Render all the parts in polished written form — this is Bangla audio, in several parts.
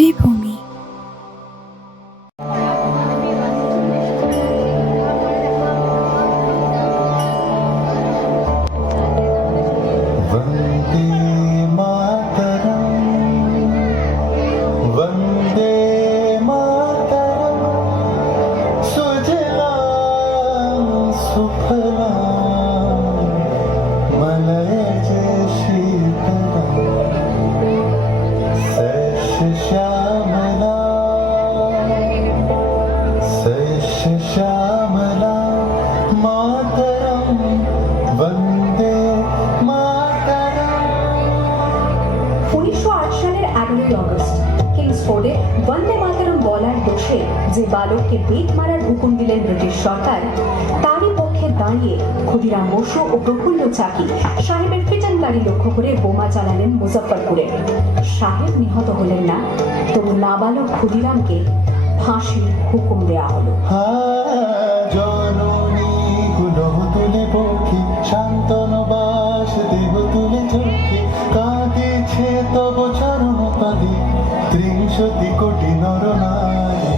মাতৃভূমি। वन्दे मातरम् वन्दे मातरम् सुजलां सुफलां मलयज शीतलां सस्यश्यामला मातरं वन्दे मातरम्। 1908 সালের 11ই আগস্ট কিংসফোর্ডে বন্দে মাতরম বলার দোষে যে বালককে বেত মারার হুকুম দিলেন ব্রিটিশ সরকার, তারই পক্ষে দাঁড়িয়ে ক্ষুদিরাম বসু ও প্রফুল্ল চাকি সাহেবের ফিটন গাড়ি লক্ষ্য করে বোমা চালালেন মুজফ্ফরপুরে। সাহেব নিহত হলেন না, তবু নাবালক ক্ষুদিরামকে ফাঁসির হুকুম দেয়া হলো। জননী গুণহ তুলে পক্ষী শান্তনু বাস দেহ তুলে চক্ষে কাঁদিছে তব চরণ পাদে 30 কোটি নরনারী।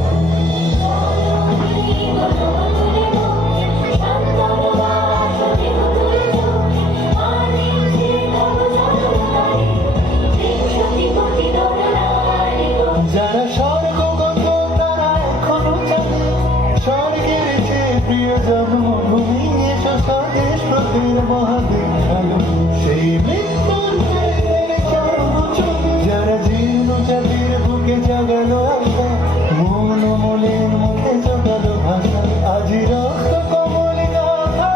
যারা স্বর্গগত তারা এখনো জানে স্বর্গের যে প্রিয় জন্মভূমি এসো স্বদেশ প্রতির মহাদীক্ষালু সেই মৃত্যুর যারা জীর্ণ জাতির বুকে জাগালো আশা মন মলিন মুখে জোগালো ভাষা। আজি রক্ত কমলি গাথা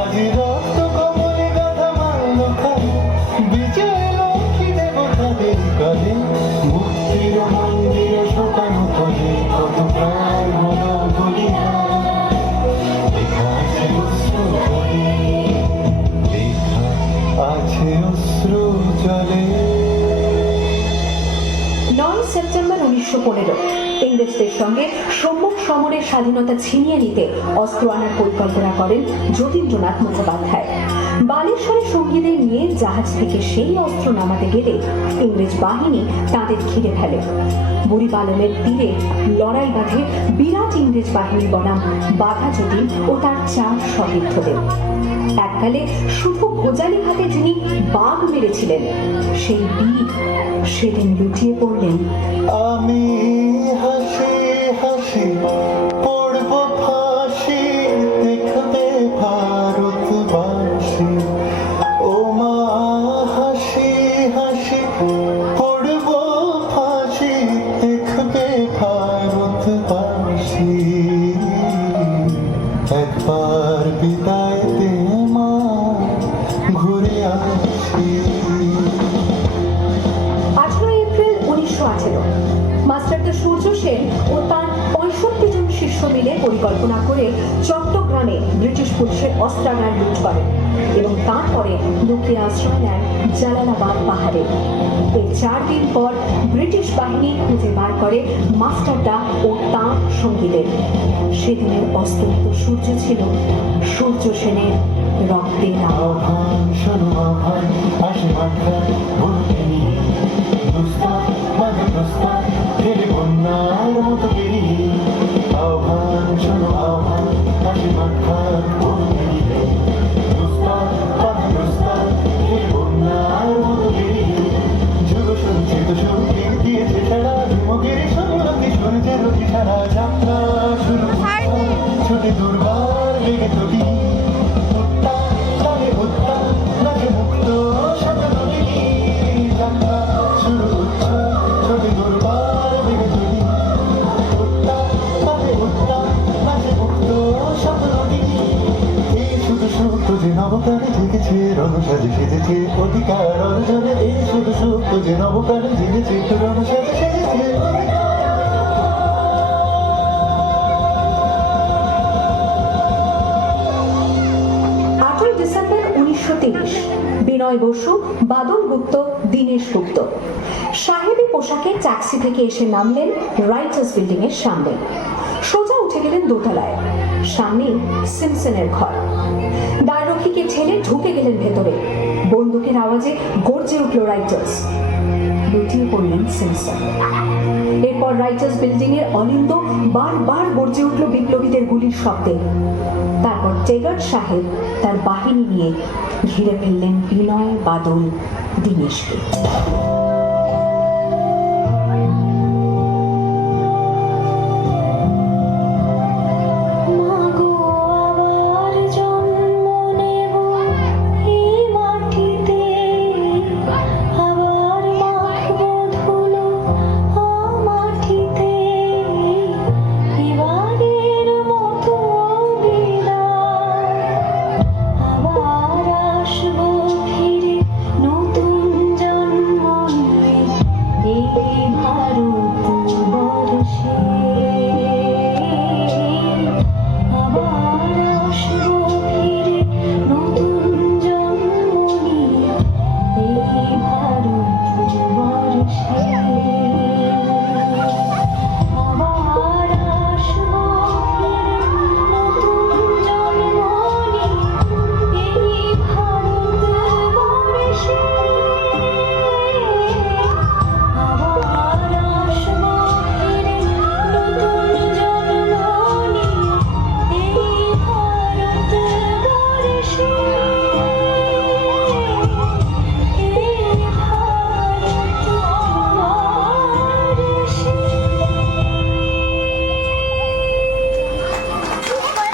আজি রক্ত কমলি গাথা মারল খালি বিজয় লক্ষ্মী দেবতাদের কালে মুক্তির মন্দির শোকানো করে কত প্রায় হলো বলিদান। লেখা আছে অশ্রু জলে লেখা আছে অশ্রু জলে। 9 সেপ্টেম্বর 1915 ইংরেজদের সঙ্গে সম্মুখ সমরের স্বাধীনতা ছিনিয়ে নিতে অস্ত্র আনার পরিকল্পনা করেন যতীন্দ্রনাথ মুখোপাধ্যায়। বালেশ্বরে সঙ্গীদের নিয়ে জাহাজ থেকে সেই অস্ত্র নামাতে গেলে ইংরেজ বাহিনী তাদের ঘিরে ফেলে। বুড়িপালনের তীরে লড়াই বাঁধে বিরাট ইংরেজ বাহিনী বনাম বাঘা যতীন ও তার 4 সতীর্থদের। এককালে শুধু গোজালি হাতে যিনি বাঘ মেরেছিলেন, সেই বীর সেদিন লুটিয়ে পড়লেন। আমি হাসি হাসি পড়ব ফাঁসি দেখবে ভারতবাসী ও মা হাসি হাসি পড়ব ফাঁসি দেখবে ভারতবাসী। একবার বিদায় দে মা ঘুরে আসি। 18 এপ্রিল 1918 মাস্টারদা সূর্য সেন ও তার 65 জন শিষ্য মিলে পরিকল্পনা করে চট্টগ্রামে ব্রিটিশ পুলিশের অস্ত্রাগার লুট করেন এবং তারপরে লুকিয়ে আশ্রয় নেন জালালাবাদ পাহাড়ে। এর 4 দিন পর ব্রিটিশ বাহিনী খুঁজে বার করে মাস্টারদা ও তাঁর সঙ্গীদের। সেদিনের অস্তমিত সূর্য ছিল সূর্য সেনের রক্তের আহ্বান শোনো আহ্বান আসে মাথায় বলতে নিয়ে দুস্তার মাঝে প্রস্তার ফেলে বন্যার মতো বেরিয়ে। আহ্বান শোনো আহ্বান আসে মাথায় বলতে নিয়ে দুস্তার মাঝে প্রস্তার ফেলে বন্যার মতো বেরিয়ে। যুগ সঞ্চিত সঙ্গীত দিয়েছে ছাড়া ধুমগির সংলগ্নি সূর্যের রতি ছাড়া যাত্রা শুরু ছুটে দুর্বার লেগে তবি নবকালে জেগেছে রণসাজে সেজেছে অধিকার অর্জনে এই শুধু সুখ যে নবকালে জেগেছে রণসাজে সেজেছে। 8 ডিসেম্বর 1930 বিনয় বসু, বাদল গুপ্ত, দীনেশ গুপ্ত সাহেবী পোশাকে ট্যাক্সি থেকে এসে নামলেন রাইটার্স বিল্ডিং এর সামনে। সোজা উঠে গেলেন দোতলায়। সামনে সিমসনের ঘর। দ্বাররক্ষীকে ঠেলে ঢুকে গেলেন ভেতরে। বন্দুকের আওয়াজে গর্জে উঠল রাইটার্স। লুটিয়ে পড়লেন সিমসন। এরপর রাইটার্স বিল্ডিং এর অলিন্দ বারবার গর্জে উঠল বিপ্লবীদের গুলির শব্দে। তারপর টেগার্ট সাহেব তার বাহিনী নিয়ে ঘিরে ফেললেন বিনয় বাদল দীনেশকে।